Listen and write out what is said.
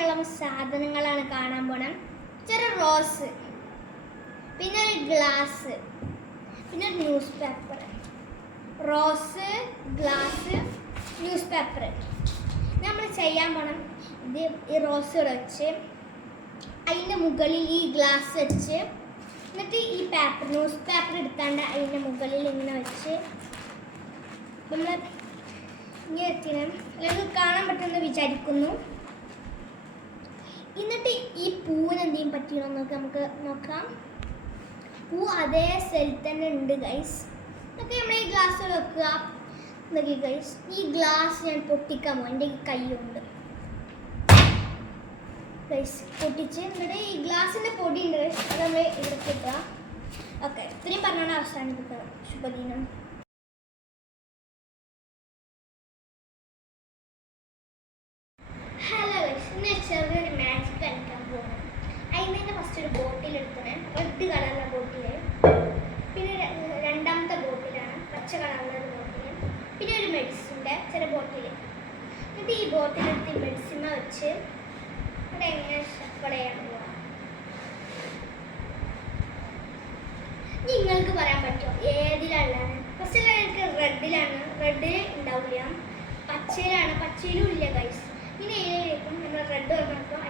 ആവശ്യമുള്ള സാധനങ്ങളാണ് കാണാൻ പോണം. ചെറിയ റോസ്, പിന്നെ ഒരു ഗ്ലാസ്, പിന്നെ ഒരു news paper. Rose, glass, news paper. നമ്മൾ ചെയ്യാൻ പോണം ഇത് ഈ റോസ് വെച്ച് അതിൻ്റെ മുകളിൽ ഈ ഗ്ലാസ് വെച്ച് എന്നിട്ട് ഈ പേപ്പർ ന്യൂസ് പേപ്പർ എടുത്താണ്ട് അതിൻ്റെ മുകളിൽ ഇങ്ങനെ വെച്ച് നമ്മൾ ഇങ്ങനെ എത്തിക്കണം. അല്ലെങ്കിൽ കാണാൻ പറ്റുമെന്ന് വിചാരിക്കുന്നു. എന്നിട്ട് ഈ പൂവിന് എന്തെങ്കിലും പറ്റിയെന്നൊക്കെ നമുക്ക് നോക്കാം. പൂ അതേ സ്ഥലത്ത് തന്നെ ഉണ്ട് ഗൈസ്. എന്നിട്ട് നമ്മൾ ഈ ഗ്ലാസ് വെക്കുക. നോക്കി ഗൈസ്, ഈ ഗ്ലാസ് ഞാൻ പൊട്ടിക്കാൻ പോകും. എൻ്റെ കൈ കൊണ്ട് ഗൈസ് പൊട്ടിച്ച് എന്നിട്ട് ഈ ഗ്ലാസിൻ്റെ പൊടി ഉണ്ട് ഗൈസ്, അത് നമ്മൾ എടുത്തിട്ടുക. ഓക്കെ, ഇത്രയും പറഞ്ഞാണ് അവസാനിപ്പിക്കുക. ശുഭദിനം. ഹലോ ഗൈസ്, ഇന്ന് ചെറിയൊരു മാജിക് കളിക്കാൻ പോകുന്നു. അതിൻ്റെ ഫസ്റ്റ് ഒരു ബോട്ടിൽ എടുത്തത്, റെഡ് കളറിലെ ബോട്ടിൽ. പിന്നെ രണ്ടാമത്തെ ബോട്ടിലാണ് പച്ച കളറിലെ ഒരു ബോട്ടിൽ. പിന്നെ ഒരു മെഡിസിൻ്റെ ചെറിയ ബോട്ടിൽ. എന്നിട്ട് ഈ ബോട്ടിലെടുത്ത് മെഡിസിൻ വെച്ച് അവിടെ എങ്ങനെ ഷഫിൾ ചെയ്യാൻ പോവാം. നിങ്ങൾക്ക് പറയാൻ പറ്റുമോ ഏതിലുള്ളതാണ്? ഫസ്റ്റ് എനിക്ക് റെഡിലാണ്, റെഡ് ഉണ്ടാവില്ല. പച്ചയിലാണ്, പച്ചയിലും ഇല്ല ഗൈസ്. പിന്നെ ഏതിലേക്കും നമ്മൾ റെഡ് പറഞ്ഞപ്പോൾ